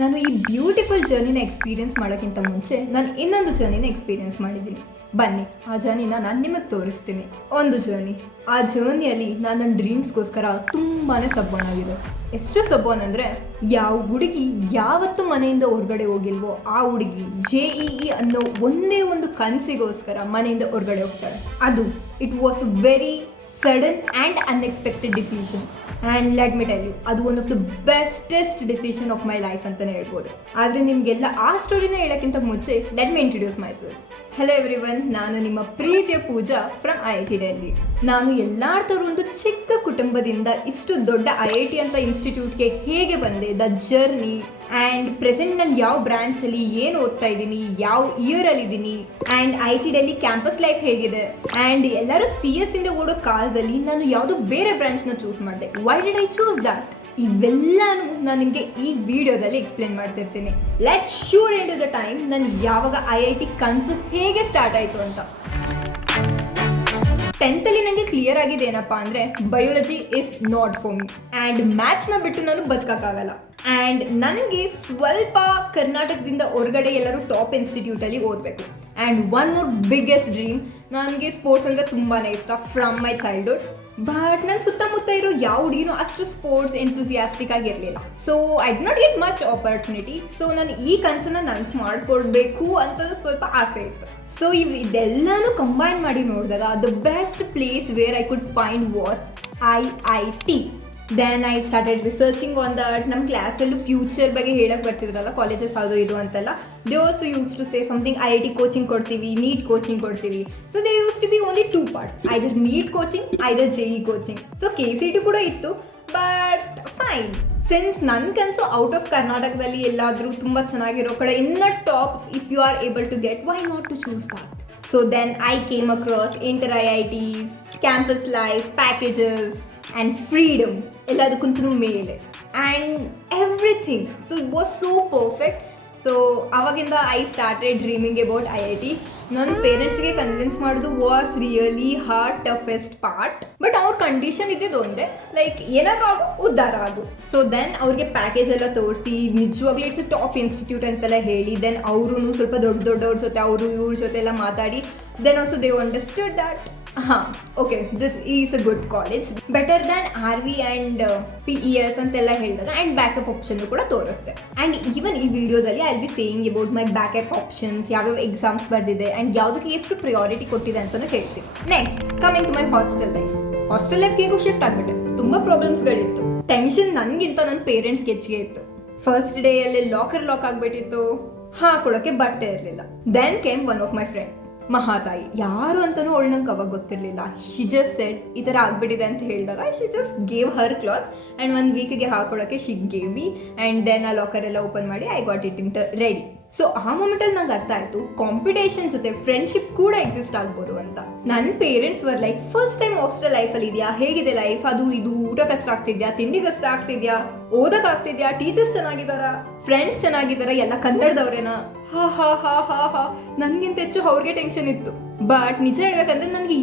ನಾನು ಈ beautiful ಜರ್ನಿನ experience ಮಾಡೋಕ್ಕಿಂತ ಮುಂಚೆ ನಾನು ಇನ್ನೊಂದು ಜರ್ನಿನ ಎಕ್ಸ್ಪೀರಿಯನ್ಸ್ ಮಾಡಿದ್ದೀನಿ. ಬನ್ನಿ ಆ ಜರ್ನಿನ ನಾನು ನಿಮಗೆ ತೋರಿಸ್ತೀನಿ. ಒಂದು ಜರ್ನಿ, ಆ ಜರ್ನಿಯಲ್ಲಿ ನಾನು ನನ್ನ ಡ್ರೀಮ್ಸ್ಗೋಸ್ಕರ ತುಂಬಾ ಸಬ್ಬಾನ್ ಆಗಿದೆ. ಎಷ್ಟು ಸಬ್ಬಾನ್ ಅಂದರೆ, ಯಾವ ಹುಡುಗಿ ಯಾವತ್ತೂ ಮನೆಯಿಂದ ಹೊರಗಡೆ ಹೋಗಿಲ್ವೋ ಆ ಹುಡುಗಿ JEE ಅನ್ನೋ ಒಂದೇ ಒಂದು ಕನಸಿಗೋಸ್ಕರ ಮನೆಯಿಂದ ಹೊರಗಡೆ ಹೋಗ್ತಾಳೆ. ಅದು it was very sudden and unexpected decision. And let me tell you, ಅದು one of the bestest decision of my life ಅಂತಲೇ ಹೇಳ್ಬೋದು. ಆದರೆ ನಿಮಗೆಲ್ಲ ಆ ಸ್ಟೋರಿನ ಹೇಳೋಕ್ಕಿಂತ ಮುಂಚೆ let me introduce myself. Hello everyone, ನಾನು ನಿಮ್ಮ ಪ್ರೀತಿಯ ಪೂಜಾ ಫ್ರಮ್ IIT ಡೆಲ್ಲಿ. ನಾನು ಎಲ್ಲಾರ್ದವ್ರು ಒಂದು ಚಿಕ್ಕ ಕುಟುಂಬದಿಂದ ಇಷ್ಟು ದೊಡ್ಡ IIT ಅಂತ ಇನ್ಸ್ಟಿಟ್ಯೂಟ್ಗೆ ಹೇಗೆ ಬಂದೆ, ದ ಜರ್ನಿ ಆ್ಯಂಡ್ ಪ್ರೆಸೆಂಟ್ ನಾನು ಯಾವ ಬ್ರಾಂಚಲ್ಲಿ ಏನು ಓದ್ತಾ ಇದ್ದೀನಿ, ಯಾವ ಇಯರಲ್ಲಿದ್ದೀನಿ, and IIT Delhi campus life ಹೇಗಿದೆ, ಆ್ಯಂಡ್ ಎಲ್ಲರೂ CS ಇಂದ ಓಡೋ ಕಾಲದಲ್ಲಿ ನಾನು ಯಾವುದೋ ಬೇರೆ ಬ್ರಾಂಚ್ನ ಚೂಸ್ ಮಾಡಿದೆ. Why did I choose that? ಇವೆಲ್ಲನೂ ನಾನು ನಿಮಗೆ ಈ ವಿಡಿಯೋದಲ್ಲಿ ಎಕ್ಸ್ಪ್ಲೇನ್ ಮಾಡ್ತಿರ್ತೀನಿ. Let's shoot into the time. ನಾನು ಯಾವಾಗ IIT ಕನಸು ಹೇಗೆ ಸ್ಟಾರ್ಟ್ ಆಯಿತು ಅಂತ. 10th ನನಗೆ ಕ್ಲಿಯರ್ ಆಗಿದೆ ಏನಪ್ಪ ಅಂದರೆ, biology is not for me and ಮ್ಯಾಥ್ಸ್ನ ಬಿಟ್ಟು ನಾನು ಬದುಕೋಕ್ಕಾಗಲ್ಲ. ಆ್ಯಂಡ್ ನನಗೆ ಸ್ವಲ್ಪ ಕರ್ನಾಟಕದಿಂದ ಹೊರಗಡೆ ಎಲ್ಲರೂ ಟಾಪ್ ಇನ್ಸ್ಟಿಟ್ಯೂಟಲ್ಲಿ ಓದಬೇಕು. And one more biggest dream, ನನಗೆ ಸ್ಪೋರ್ಟ್ಸ್ ಅಂದರೆ ತುಂಬಾ ಇಷ್ಟ ಫ್ರಮ್ ಮೈ ಚೈಲ್ಡ್ಹುಡ್. ಬಟ್ ನನ್ನ ಸುತ್ತಮುತ್ತ ಇರೋ ಯಾವ ಹುಡುಗಿನೂ ಅಷ್ಟು ಸ್ಪೋರ್ಟ್ಸ್ ಎಂಥೂಸಿಯಾಸ್ಟಿಕ್ ಆಗಿರಲಿಲ್ಲ. So I did not get much opportunity. So ನಾನು ಈ ಕನಸನ್ನು ನನಸು ಮಾಡಿಕೊಡ್ಬೇಕು ಅಂತಲೂ ಸ್ವಲ್ಪ ಆಸೆ ಇತ್ತು. ಸೊ ಇದೆಲ್ಲನೂ ಕಂಬೈನ್ ಮಾಡಿ ನೋಡಿದಾಗ the best place where I could find was IIT. Then I started researching on that. ನಮ್ಮ ಕ್ಲಾಸಲ್ಲೂ ಫ್ಯೂಚರ್ ಬಗ್ಗೆ ಹೇಳಕ್ಕೆ ಬರ್ತಿದ್ರಲ್ಲ, ಕಾಲೇಜಸ್ ಅದು ಇದು ಅಂತೆಲ್ಲ. They also use to say something, IIT coaching ಕೊಡ್ತೀವಿ, ನೀಟ್ ಕೋಚಿಂಗ್ ಕೊಡ್ತೀವಿ. So they use to be only 2 parts, either NEET coaching, either JEE coaching. So KCET ಕೂಡ ಇತ್ತು. ಬಟ್ ಫೈನ್, ಸಿನ್ಸ್ ನನ್ನ ಕನಸು ಔಟ್ ಆಫ್ ಕರ್ನಾಟಕದಲ್ಲಿ ಎಲ್ಲಾದರೂ ತುಂಬ ಚೆನ್ನಾಗಿರೋ ಕಡೆ in the top, if you are able to get, why not to choose that? So then I came across inter IITs, campus life, packages and freedom ಎಲ್ಲದಕ್ಕಂತೂ ಮೇಲೆ and everything. So it was so perfect. So ಅವಾಗಿಂದ I started dreaming about IIT. ನನ್ನ ಪೇರೆಂಟ್ಸ್ಗೆ convince ಮಾಡೋದು was really hard toughest part. But ಅವ್ರ condition ಇದ್ದಿದ್ದು ಒಂದೇ, like ಏನಾದರೂ ಆಗು, ಉದ್ಧಾರ ಆಗು. ಸೊ ದೆನ್ ಅವ್ರಿಗೆ ಪ್ಯಾಕೇಜ್ ಎಲ್ಲ ತೋರಿಸಿ, ನಿಜವಾಗ್ಲೂ ಇಟ್ಸ್ ಟಾಪ್ ಇನ್ಸ್ಟಿಟ್ಯೂಟ್ ಅಂತೆಲ್ಲ ಹೇಳಿ, ದೆನ್ ಅವರು ಸ್ವಲ್ಪ ದೊಡ್ಡವ್ರ ಜೊತೆ ಅವರು ಇವ್ರ ಜೊತೆ ಎಲ್ಲ ಮಾತಾಡಿ, then also they understood that okay, this is a good college, better than RV and PES ಅಂತೆಲ್ಲ ಹೇಳಿದಾಗ. ಆ್ಯಂಡ್ ಬ್ಯಾಕಪ್ ಆಪ್ಷನ್ನು ಕೂಡ ತೋರಿಸ್ತೆ. ಆ್ಯಂಡ್ ಈವನ್ ಈ ವಿಡಿಯೋದಲ್ಲಿ I be saying about my backup options, ಯಾವ್ಯಾವ ಎಕ್ಸಾಮ್ಸ್ ಬರೆದಿದೆ ಆ್ಯಂಡ್ ಯಾವುದಕ್ಕೆ ಎಷ್ಟು ಪ್ರಿಯಾರಿಟಿ ಕೊಟ್ಟಿದೆ ಅಂತಲೂ ಹೇಳ್ತೀನಿ. Next coming to my hostel life. Hostel ಲೈಫ್ಗೆ ಹೇಗೂ ಶಿಫ್ಟ್ ಆಗಿಬಿಟ್ಟೆ. ತುಂಬ ಪ್ರಾಬ್ಲಮ್ಸ್ಗಳಿತ್ತು. ಟೆನ್ಷನ್ ನನಗಿಂತ ನನ್ನ ಪೇರೆಂಟ್ಸ್ಗೆ ಹೆಚ್ಚಿಗೆ ಇತ್ತು. ಫಸ್ಟ್ ಡೇಯಲ್ಲಿ ಲಾಕರ್ ಲಾಕ್ ಆಗಿಬಿಟ್ಟಿತ್ತು, ಹಾಕೊಳ್ಳೋಕ್ಕೆ ಬಟ್ಟೆ ಇರಲಿಲ್ಲ. Then came one of my friend, ಮಹಾತಾಯಿ. ಯಾರು ಅಂತಲೂ ಅವಳು ನಂಗೆ ಅವಾಗ ಗೊತ್ತಿರಲಿಲ್ಲ. ಶಿ ಜಸ್ಟ್ ಸೆಡ್ ಈ ಥರ ಆಗ್ಬಿಟ್ಟಿದೆ ಅಂತ ಹೇಳಿದಾಗ she just gave her clothes and 1 ವೀಕಿಗೆ ಹಾಕೊಳ್ಳೋಕ್ಕೆ she gave me. And then ಆ ಲಾಕರ್ ಎಲ್ಲ ಓಪನ್ ಮಾಡಿ I got it in ready. So ಆ ಮೂಮೆಂಟಲ್ಲಿ ನಂಗೆ ಅರ್ಥ ಆಯಿತು, ಕಾಂಪಿಟೇಷನ್ ಜೊತೆ ಫ್ರೆಂಡ್ಶಿಪ್ ಕೂಡ ಎಕ್ಸಿಸ್ಟ್ ಆಗ್ಬೋದು ಅಂತ. ನನ್ನ parents were like, first time hostel ಲೈಫಲ್ಲಿ ಇದೆಯಾ, ಹೇಗಿದೆ ಲೈಫ್, ಅದು ಇದು ಊಟ ಕಷ್ಟ ಆಗ್ತಿದ್ಯಾ, ತಿಂಡಿ ಕಷ್ಟ ಆಗ್ತಿದ್ಯಾ, ಓದೋಕ್ಕಾಗ್ತಿದ್ಯಾ, ಟೀಚರ್ಸ್ ಚೆನ್ನಾಗಿದ್ದಾರಾ, ಫ್ರೆಂಡ್ಸ್ ಚೆನ್ನಾಗಿದ್ದಾರಾ, ಎಲ್ಲ ಕನ್ನಡದವ್ರೇನಾ? ಹಾ ನನಗಿಂತ ಹೆಚ್ಚು ಅವ್ರಿಗೆ ಟೆನ್ಷನ್ ಇತ್ತು. ಬಟ್ ನಿಜ ಹೇಳ್ಬೇಕಂದ್ರೆ ನನಗೆ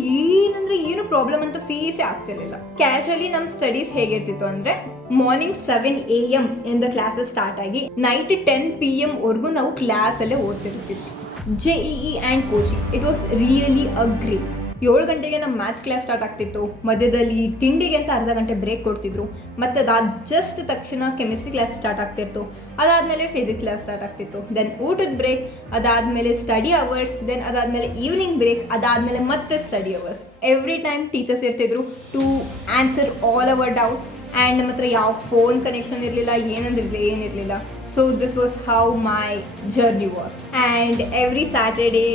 ಏನು ಪ್ರಾಬ್ಲಮ್ ಅಂತ ಫೇಸೇ ಆಗ್ತಿರ್ಲಿಲ್ಲ. ಕ್ಯಾಶುಯಲಿ ನಮ್ಮ ಸ್ಟಡೀಸ್ ಹೇಗಿರ್ತಿತ್ತು ಅಂದರೆ, ಮಾರ್ನಿಂಗ್ 7 AM ಇಂದ ಕ್ಲಾಸಸ್ ಸ್ಟಾರ್ಟ್ ಆಗಿ ನೈಟ್ 10 PM ವರ್ಗೂ ನಾವು ಕ್ಲಾಸಲ್ಲೇ ಓದ್ತಿರ್ತಿದ್ವಿ. JEE and coaching, it was really a great. 7 ಗಂಟೆಗೆ ನಮ್ಮ ಮ್ಯಾಥ್ಸ್ ಕ್ಲಾಸ್ ಸ್ಟಾರ್ಟ್ ಆಗ್ತಿತ್ತು. ಮಧ್ಯದಲ್ಲಿ ತಿಂಡಿಗೆ ಅಂತ ಅರ್ಧ ಗಂಟೆ ಬ್ರೇಕ್ ಕೊಡ್ತಿದ್ರು. ಮತ್ತು ಅದಾದ ಜಸ್ಟ್ ತಕ್ಷಣ ಕೆಮಿಸ್ಟ್ರಿ ಕ್ಲಾಸ್ ಸ್ಟಾರ್ಟ್ ಆಗ್ತಿತ್ತು. ಅದಾದಮೇಲೆ ಫಿಸಿಕ್ಸ್ ಕ್ಲಾಸ್ ಸ್ಟಾರ್ಟ್ ಆಗ್ತಿತ್ತು. ದೆನ್ ಊಟದ ಬ್ರೇಕ್, ಅದಾದಮೇಲೆ ಸ್ಟಡಿ ಅವರ್ಸ್, ದೆನ್ ಅದಾದಮೇಲೆ ಈವ್ನಿಂಗ್ ಬ್ರೇಕ್, ಅದಾದಮೇಲೆ ಮತ್ತೆ study hours. Every time teachers ಇರ್ತಿದ್ರು to answer all our doubts. And ನಮ್ಮ ಹತ್ರ ಯಾವ ಫೋನ್ ಕನೆಕ್ಷನ್ ಇರಲಿಲ್ಲ, ಏನಿರಲಿಲ್ಲ. So this was how my journey was. And every Saturday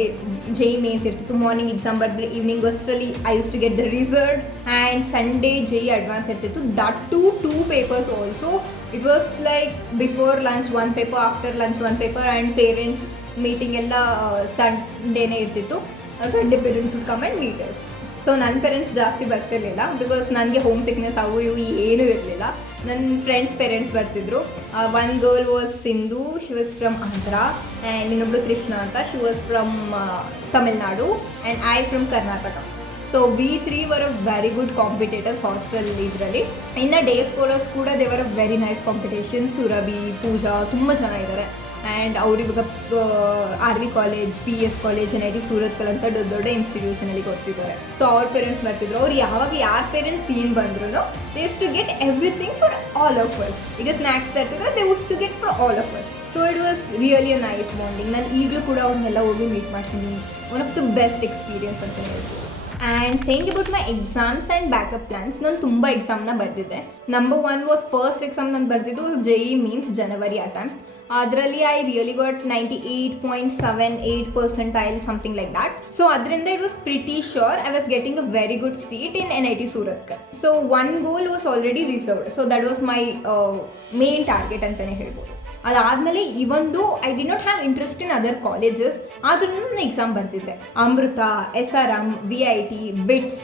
JEE mains irtittu. Morning exam bardre evening astrally I used to get the results. And Sunday JEE advance irtittu. That too 2 papers also. It was like before lunch 1 paper, after lunch 1 paper, and parents meeting ella Sunday ne irtittu. Sunday parents would come and meet us. So ನನ್ನ parents ಜಾಸ್ತಿ ಬರ್ತಿರ್ಲಿಲ್ಲ, because ನನಗೆ home sickness ಅವು ಇವು ಏನೂ ಇರಲಿಲ್ಲ. ನನ್ನ friends parents ಬರ್ತಿದ್ರು. One girl was Sindhu, she was from Andhra, and ಇನ್ನೊಬ್ಳು ಕೃಷ್ಣ ಅಂತ, she was from Tamil Nadu, and I from Karnataka. So we three were a very good competitors hostel ಇದರಲ್ಲಿ. ಇನ್ನು ಡೇ ಸ್ಕಾಲರ್ಸ್ ಕೂಡ they were a very nice competition. Surabhi, Pooja ತುಂಬ ಚೆನ್ನಾಗಿದ್ದಾರೆ. And ಅವ್ರಿವಾಗ R V college, P S college, NIT Surathkal ಅಂತ ದೊಡ್ಡ ದೊಡ್ಡ ಇನ್ಸ್ಟಿಟ್ಯೂಷನಲ್ಲಿ ಗೊತ್ತಿದ್ದಾರೆ. So ಅವ್ರ ಪೇರೆಂಟ್ಸ್ ಬರ್ತಿದ್ರು. ಅವ್ರು ಯಾವಾಗ ಯಾರ ಪೇರೆಂಟ್ಸ್ ಏನು ಬಂದ್ರು they use to get everything for all of us. ಈಗ ಸ್ನ್ಯಾಕ್ಸ್ ತರ್ತಿದ್ರೆ they use to get for all of us. So it was really a nice bonding. ನಾನು ಈಗಲೂ ಕೂಡ ಅವ್ರನ್ನೆಲ್ಲ ಹೋಗಿ ಮೀಟ್ ಮಾಡ್ತೀನಿ. One of the best experience ಅಂತ ಹೇಳ್ಬೋದು. And saying about my exams and backup plans, ನಾನು ತುಂಬ ಎಕ್ಸಾಮ್ನ ಬರೆದಿದ್ದೆ. ನಂಬರ್ 1 ವಾಸ್ ಫಸ್ಟ್ ಎಕ್ಸಾಮ್ ನಾನು ಬರೆದಿದ್ದು JEE ಮೀನ್ಸ್ ಜನವರಿ ಆ ಟೈಮ್. ಅದರಲ್ಲಿ I really got 98.78% something like that. So ಅದರಿಂದ it was pretty sure I was getting a very good seat in NIT Surathkal. So 1 goal was already reserved. So that was my main target ಅಂತಲೇ ಹೇಳ್ಬೋದು. ಅದಾದಮೇಲೆ ಇವೊಂದು I did not have interest in other colleges, ಆದ್ರೂ ನಾನು exam ಬರ್ತಿದ್ದೆ. Amrita, SRM, VIT, BITS,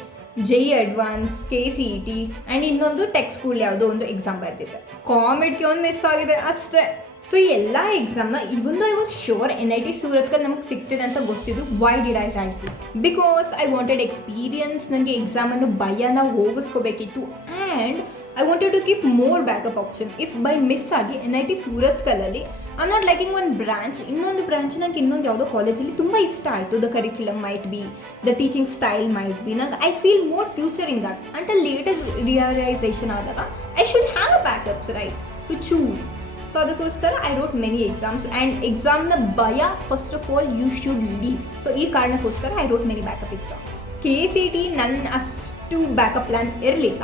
JEE advance, KCET and ಇನ್ನೊಂದು tech school ಯಾವುದೋ ಒಂದು ಎಕ್ಸಾಮ್ ಬರ್ತಿದ್ದೆ. ಕಾಮೆಡ್ಗೆ ಒಂದು ಮಿಸ್ ಆಗಿದೆ ಅಷ್ಟೇ. ಸೊ ಈ ಎಲ್ಲ ಎಕ್ಸಾಮ್ನ ಇವೊಂದು I was sure NIT Surathkal ನಮಗೆ ಸಿಗ್ತಿದೆ ಅಂತ ಗೊತ್ತಿದ್ದು. Why did I write it? Because I wanted experience. ನನಗೆ ಎಕ್ಸಾಮನ್ನು ಭಯನ ಹೋಗಿಸ್ಕೋಬೇಕಿತ್ತು. And I wanted to keep more backup option. If by miss ಆಗಿ NIT ಸೂರತ್ಕಲಲ್ಲಿ I not liking one branch, ಇನ್ನೊಂದು ಬ್ರಾಂಚ್ ನಂಗೆ ಇನ್ನೊಂದು ಯಾವುದೋ ಕಾಲೇಜಲ್ಲಿ ತುಂಬ ಇಷ್ಟ ಆಯಿತು. The curriculum might be, the teaching style might be, ನಂಗೆ I feel more future in that. Until latest realization ಆದಾಗ I should have a backups right to choose. So ಅದಕ್ಕೋಸ್ಕರ I wrote many exams. And ಎಕ್ಸಾಮ್ನ ಭಯ first of all you should leave. So ಈ ಕಾರಣಕ್ಕೋಸ್ಕರ I wrote many backup exams. KCET ನನ್ನ ಅಷ್ಟು backup plan ಇರಲಿಲ್ಲ.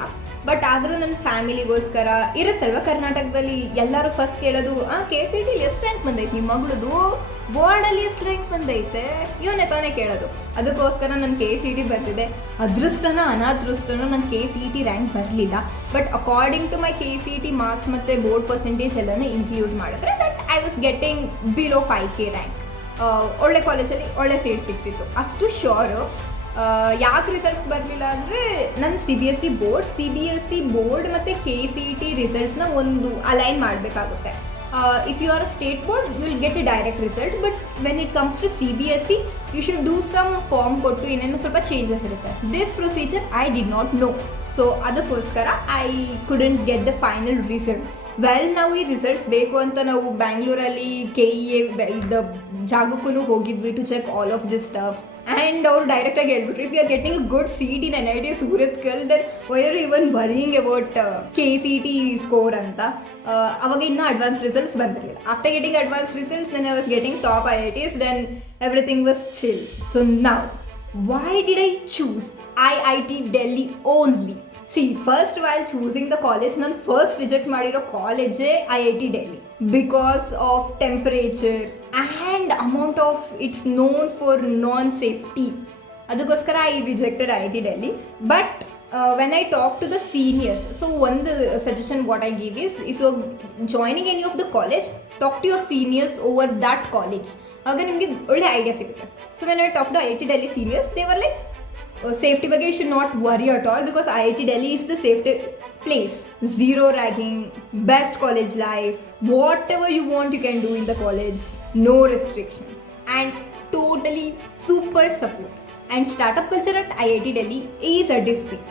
But ಆದರೂ ನನ್ನ ಫ್ಯಾಮಿಲಿಗೋಸ್ಕರ ಇರುತ್ತಲ್ವ, ಕರ್ನಾಟಕದಲ್ಲಿ ಎಲ್ಲರೂ ಫಸ್ಟ್ ಕೇಳೋದು KCET ಎಷ್ಟು ರ್ಯಾಂಕ್ ಬಂದೈತೆ ನಿಮ್ಮ ಮಗಳದು, ಬೋರ್ಡಲ್ಲಿ ಎಷ್ಟು ರ್ಯಾಂಕ್ ಬಂದೈತೆ, ಇವನೇ ತಾನೇ ಕೇಳೋದು. ಅದಕ್ಕೋಸ್ಕರ ನಾನು KCET ಬರ್ತಿದ್ದೆ. ಅದೃಷ್ಟನೋ ಅನಾದೃಷ್ಟನೋ ನನ್ನ KCET ರ್ಯಾಂಕ್ ಬರಲಿಲ್ಲ. But according to my KCET marks ಮತ್ತು ಬೋರ್ಡ್ ಪರ್ಸೆಂಟೇಜ್ ಎಲ್ಲನೂ ಇನ್ಕ್ಲೂಡ್ ಮಾಡಿದ್ರೆ that I was getting below 5K rank. ಒಳ್ಳೆ ಕಾಲೇಜಲ್ಲಿ ಒಳ್ಳೆ ಸೀಟ್ ಸಿಗ್ತಿತ್ತು, ಅಷ್ಟು ಶ್ಯೂರು. ಯಾಕೆ ರಿಸಲ್ಟ್ಸ್ ಬರಲಿಲ್ಲ ಅಂದರೆ ನನ್ನ CBSE ಬೋರ್ಡ್ ಮತ್ತು KCET ರಿಸಲ್ಟ್ಸ್ನ ಒಂದು ಅಲೈನ್ ಮಾಡಬೇಕಾಗುತ್ತೆ. If you are a state board you will get a direct result. But when it comes to CBSE you should do some form ಕೊಟ್ಟು ಇನ್ನೇನು ಸ್ವಲ್ಪ ಚೇಂಜಸ್ ಇರುತ್ತೆ. This procedure I did not know. So ಅದಕ್ಕೋಸ್ಕರ I couldn't get the final results. ನಾವು ಈ results ಬೇಕು ಅಂತ ನಾವು ಬ್ಯಾಂಗ್ಳೂರಲ್ಲಿ KEA ಇದ್ದ ಜಾಗಕ್ಕೂ ಹೋಗಿದ್ವಿ to check all of this stuffs. And ಅವರು ಡೈರೆಕ್ಟಾಗಿ ಹೇಳ್ಬಿಟ್ರು, if you are getting a good seat in NIT Surathkal then why are even worrying about KCET score ಅಂತ. ಅವಾಗ ಇನ್ನೂ ಅಡ್ವಾನ್ಸ್ ರಿಸಲ್ಟ್ಸ್ ಬಂದಿರಲಿಲ್ಲ. After getting advance results then I was getting top IITs, then everything was chill. So now why did I choose IIT Delhi only? See, first while choosing the college, ನಾನು first reject ಮಾಡಿರೋ ಕಾಲೇಜೇ IIT Delhi because of temperature and amount of it's known for non-safety. ಅದಕ್ಕೋಸ್ಕರ I rejected IIT Delhi. But when I talk to the seniors, so one the suggestion what I give is, if you're joining any of the college, talk to your seniors over that college. ಆಗ ನಿಮಗೆ ಒಳ್ಳೆ idea ಸಿಗುತ್ತೆ. So when I talk to IIT Delhi seniors, they were like, safety ಬಗ್ಗೆ you should not worry at all because IIT Delhi is the safety place. Zero ragging, best college life, whatever you want you can do in the college, no restrictions, and totally super support. And startup culture at IIT Delhi is at its peak.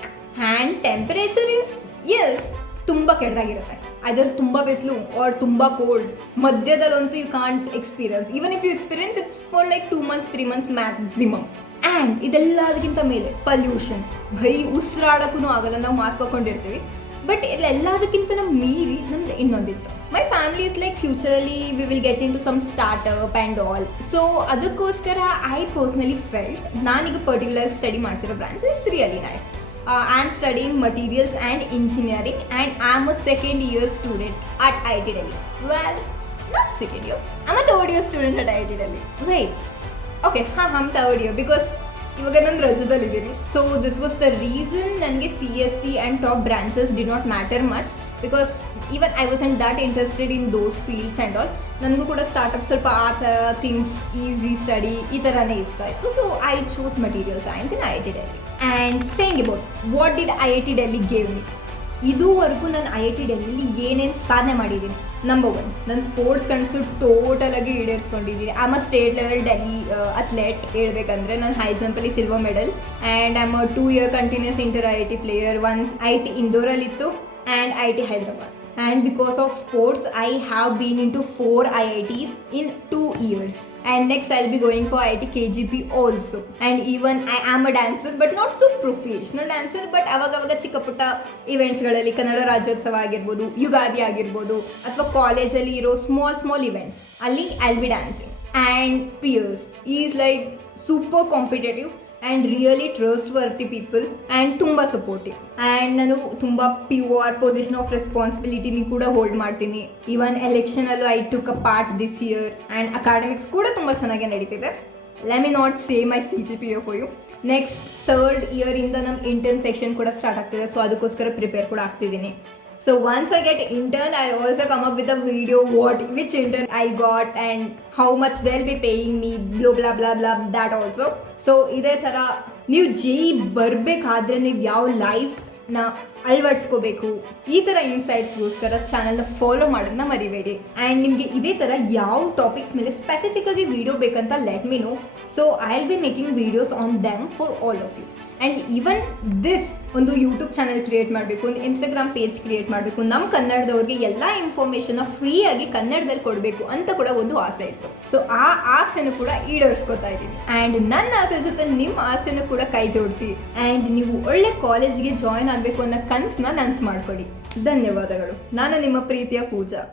And temperature is, yes, ತುಂಬ ಕೆಟ್ಟದಾಗಿರುತ್ತೆ. ಐದರ್ ತುಂಬ ಬಿಸಿಲು or ತುಂಬ cold. ಮಧ್ಯದಲ್ಲಂತೂ you can't experience. Even if you experience it's for like 2 months 3 months maximum. And ಇದೆಲ್ಲದಕ್ಕಿಂತ ಮೇಲೆ pollution, ಉಸಿರಾಡೋಕ್ಕೂ ಆಗಲ್ಲ, ನಾವು mask ಹಾಕೊಂಡಿರ್ತೀವಿ. But ಇದೆಲ್ಲದಕ್ಕಿಂತ ಮೀರಿ ನಮ್ದು ಇನ್ನೊಂದಿತ್ತು. ಮೈ ಫ್ಯಾಮಿಲಿ ಇಸ್ ಲೈಕ್ ಫ್ಯೂಚರಲ್ಲಿ we will get in to some startup and all. So ಅದಕ್ಕೋಸ್ಕರ ಐ ಪರ್ಸ್ನಲಿ ಫೆಲ್ಟ್ ನಾನೀಗ ಪರ್ಟಿಕ್ಯುಲರ್ ಸ್ಟಡಿ ಮಾಡ್ತಿರೋ branch is really nice. I am studying materials and engineering and I am a second year student at IIT Delhi. Well, not second year. I am a third year student at IIT Delhi. Wait. Okay, I am third year because ಇವಾಗ ನಾನು ರಜದಲ್ಲಿದ್ದೀನಿ. So this was the reason ನನಗೆ CSE and top branches did not matter much because even I was and that interested in those fields and all. ನನಗೂ ಕೂಡ startup ಸ್ವಲ್ಪ ಆ ಥರ things, easy study ಈ ಥರನೇ ಇಷ್ಟ ಆಯಿತು. So I choose material science in IIT Delhi. And saying about what did IIT Delhi gave me. ಇದುವರೆಗೂ ನಾನು IIT Delhiಲಿ ಏನೇನು ಸಾಧನೆ ಮಾಡಿದ್ದೀನಿ, ನಂಬರ್ 1 ನನ್ನ ಸ್ಪೋರ್ಟ್ಸ್ ಕನಸು ಟೋಟಲ್ ಆಗಿ ಈಡೇರಿಸ್ಕೊಂಡಿದ್ದೀನಿ. I am a state level Delhi athlete. ಹೇಳ್ಬೇಕಂದ್ರೆ ನಾನು ಹೈ ಜಂಪಲ್ಲಿ silver medal and I am a 2 year continuous inter IIT player. Once IIT ಇಂದೋರಲ್ಲಿತ್ತು and IIT Hyderabad. And because of sports, I have been into 4 IITs in 2 years. And next I'll be going for IIT KGP also. And even I am a dancer, but not so professional dancer. But ಅವಾಗ ಚಿಕ್ಕ ಪುಟ್ಟ ಇವೆಂಟ್ಸ್ಗಳಲ್ಲಿ ಕನ್ನಡ ರಾಜ್ಯೋತ್ಸವ ಆಗಿರ್ಬೋದು, ಯುಗಾದಿ ಆಗಿರ್ಬೋದು, ಅಥವಾ ಕಾಲೇಜಲ್ಲಿ ಇರೋ small events ಅಲ್ಲಿ I'll be dancing. And peers is like super competitive and really trustworthy people and ತುಂಬ ಸಪೋರ್ಟಿವ್. ಆ್ಯಂಡ್ ನಾನು ತುಂಬ ಪ್ಯೂರ್ ಪೊಸಿಷನ್ ಆಫ್ ರೆಸ್ಪಾನ್ಸಿಬಿಲಿಟಿನಿ ಕೂಡ ಹೋಲ್ಡ್ ಮಾಡ್ತೀನಿ. ಈವನ್ ಎಲೆಕ್ಷನಲ್ಲೂ I took a part this year and academics ಕೂಡ ತುಂಬ ಚೆನ್ನಾಗಿ ನಡೀತಿದೆ. Let me not say my CGPA for you. Next 3rd ಇಯರಿಂದ ನಮ್ಮ ಇಂಟರ್ನ್ ಸೆಕ್ಷನ್ ಕೂಡ ಸ್ಟಾರ್ಟ್ ಆಗ್ತಿದೆ. ಸೊ ಅದಕ್ಕೋಸ್ಕರ ಪ್ರಿಪೇರ್ ಕೂಡ ಆಗ್ತಿದ್ದೀನಿ. So once I get intern, I also come up with a video which intern I got and how much they'll be paying me, blah blah blah that also. So ಇದೇ ಥರ ನೀವು JEE ಬರಬೇಕಾದ್ರೆ ನೀವು ಯಾವ ಲೈಫ್ನ ಅಳವಡಿಸ್ಕೋಬೇಕು, ಈ ಥರ ಇನ್ಸೈಟ್ಸ್ಗೋಸ್ಕರ ಚಾನಲ್ನ ಫಾಲೋ ಮಾಡೋದನ್ನ ಮರಿಬೇಡಿ. ಆ್ಯಂಡ್ ನಿಮಗೆ ಇದೇ ಥರ ಯಾವ ಟಾಪಿಕ್ಸ್ ಮೇಲೆ ಸ್ಪೆಸಿಫಿಕ್ ಆಗಿ ವಿಡಿಯೋ ಬೇಕಂತ let me know. So I will be making videos on them for all of you. And even this ಒಂದು ಯೂಟ್ಯೂಬ್ ಚಾನಲ್ ಕ್ರಿಯೇಟ್ ಮಾಡಬೇಕು, ಒಂದು ಇನ್ಸ್ಟಾಗ್ರಾಮ್ ಪೇಜ್ ಕ್ರಿಯೇಟ್ ಮಾಡಬೇಕು, ನಮ್ಮ ಕನ್ನಡದವ್ರಿಗೆ ಎಲ್ಲ ಇನ್ಫಾರ್ಮೇಷನ್ನ ಫ್ರೀಯಾಗಿ ಕನ್ನಡದಲ್ಲಿ ಕೊಡಬೇಕು ಅಂತ ಕೂಡ ಒಂದು ಆಸೆ ಇತ್ತು. ಸೊ ಆ ಆಸೆನೂ ಕೂಡ ಈಡೇರಿಸ್ಕೊತಾ ಇದ್ದೀನಿ. ಆ್ಯಂಡ್ ನನ್ನ ಆಸೆ ಜೊತೆ ನಿಮ್ಮ ಆಸೆನೂ ಕೂಡ ಕೈ ಜೋಡಿಸಿ ಆ್ಯಂಡ್ ನೀವು ಒಳ್ಳೆ ಕಾಲೇಜ್ಗೆ ಜಾಯ್ನ್ ಆಗಬೇಕು ಅನ್ನೋ ಕನಸನ್ನ ನನಸು ಮಾಡಿಕೊಡಿ. ಧನ್ಯವಾದಗಳು. ನಾನು ನಿಮ್ಮ ಪ್ರೀತಿಯ ಪೂಜಾ.